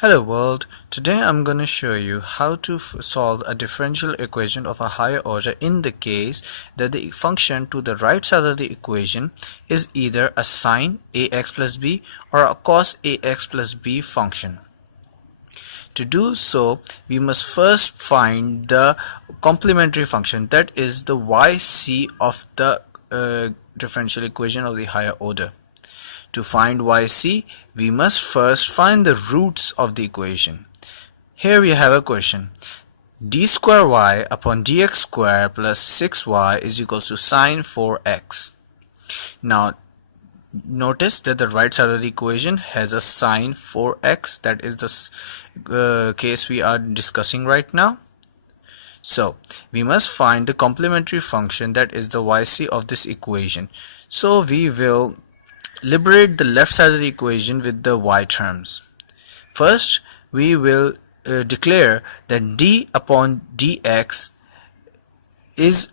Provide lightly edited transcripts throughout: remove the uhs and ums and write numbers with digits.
Hello world, today I'm going to show you how to solve a differential equation of a higher order in the case that the function to the right side of the equation is either a sine ax plus b or a cos ax plus b function. To do so, we must first find the complementary function, that is the yc of the differential equation of the higher order. To find yc, we must first find the roots of the equation. Here we have a question. D square y upon dx square plus 6y is equals to sine 4x. Now notice that the right side of the equation has a sine 4x. That is the case we are discussing right now. So we must find the complementary function, that is the yc of this equation. So we will liberate the left side of the equation with the y terms. First, we will declare that d upon dx is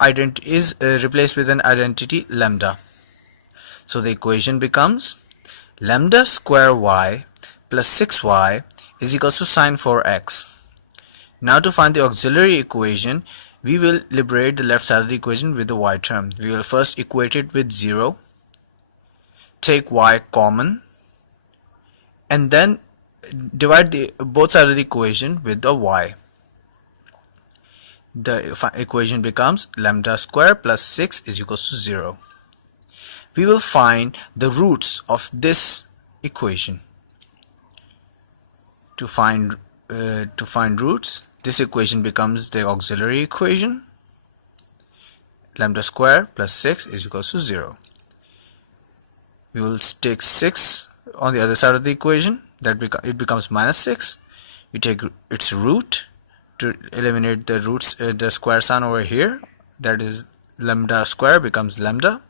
replaced with an identity lambda. So the equation becomes lambda square y plus 6y is equals to sine 4x. Now to find the auxiliary equation, we will liberate the left side of the equation with the y term. We will first equate it with 0. Take y common and then divide both sides of the equation with the y. The equation becomes lambda square plus 6 is equals to 0. We will find the roots of this equation. To find roots, this equation becomes the auxiliary equation. Lambda square plus 6 is equals to 0. We will take 6 on the other side of the equation, it becomes minus 6. We take its root to eliminate the roots, the square sign over here, that is lambda square becomes lambda.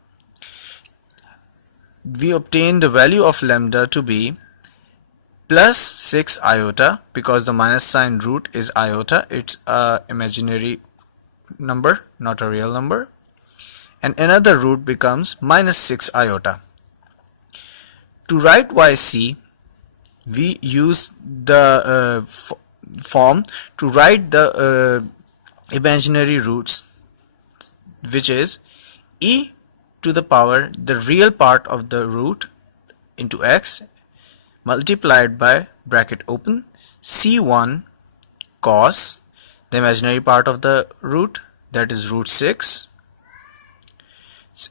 We obtain the value of lambda to be plus 6 iota, because the minus sign root is iota, it's a imaginary number, not a real number, and another root becomes minus 6 iota. To write yc, we use the form to write the imaginary roots, which is e to the power the real part of the root into x multiplied by bracket open c1 cos the imaginary part of the root, that is root 6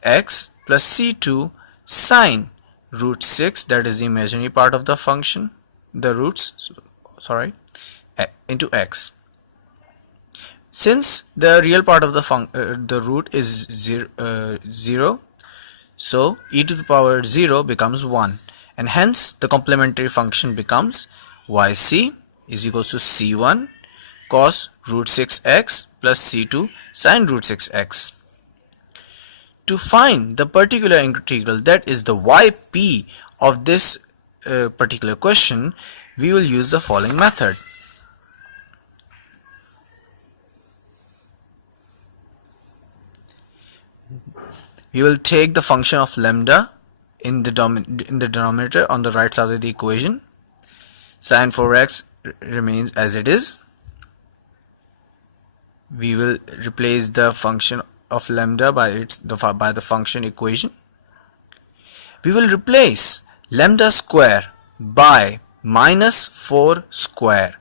x plus c2 sine root 6, that is the imaginary part of the function, the roots, into x. Since the real part of the root is 0, so e to the power 0 becomes 1, and hence the complementary function becomes yc is equals to c1 cos root 6x plus c2 sine root 6x. To find the particular integral, that is the yp of this particular question, we will use the following method. We will take the function of lambda in the denominator on the right side of the equation. Sine 4x remains as it is. We will replace the function of lambda by the function equation. We will replace lambda square by minus 4 square.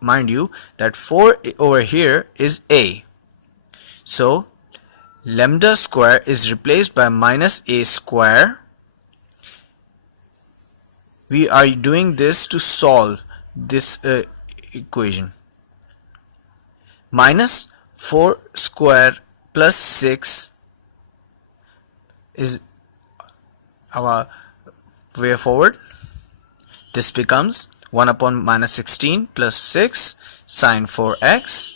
Mind you that 4 over here is a. So lambda square is replaced by minus a square. We are doing this to solve this equation. Minus 4 square plus 6 is our way forward. This becomes 1 upon minus 16 plus 6 sine 4x,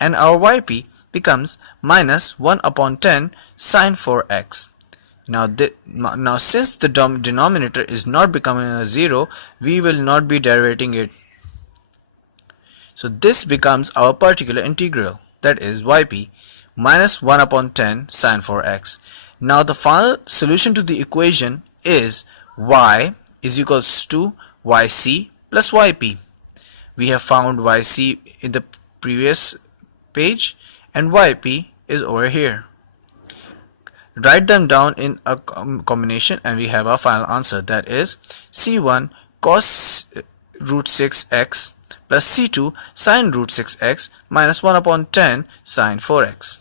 and our yp becomes minus 1 upon 10 sine 4x. Now since the denominator is not becoming a 0, we will not be derivating it. So this becomes our particular integral, that is yp minus 1 upon 10 sine 4x. Now the final solution to the equation is y is equals to yc plus yp. We have found yc in the previous page and yp is over here. Write them down in a combination and we have our final answer, that is c1 cos root 6x plus c2 sin root 6x minus 1 upon 10 sin 4x.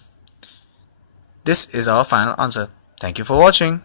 This is our final answer. Thank you for watching.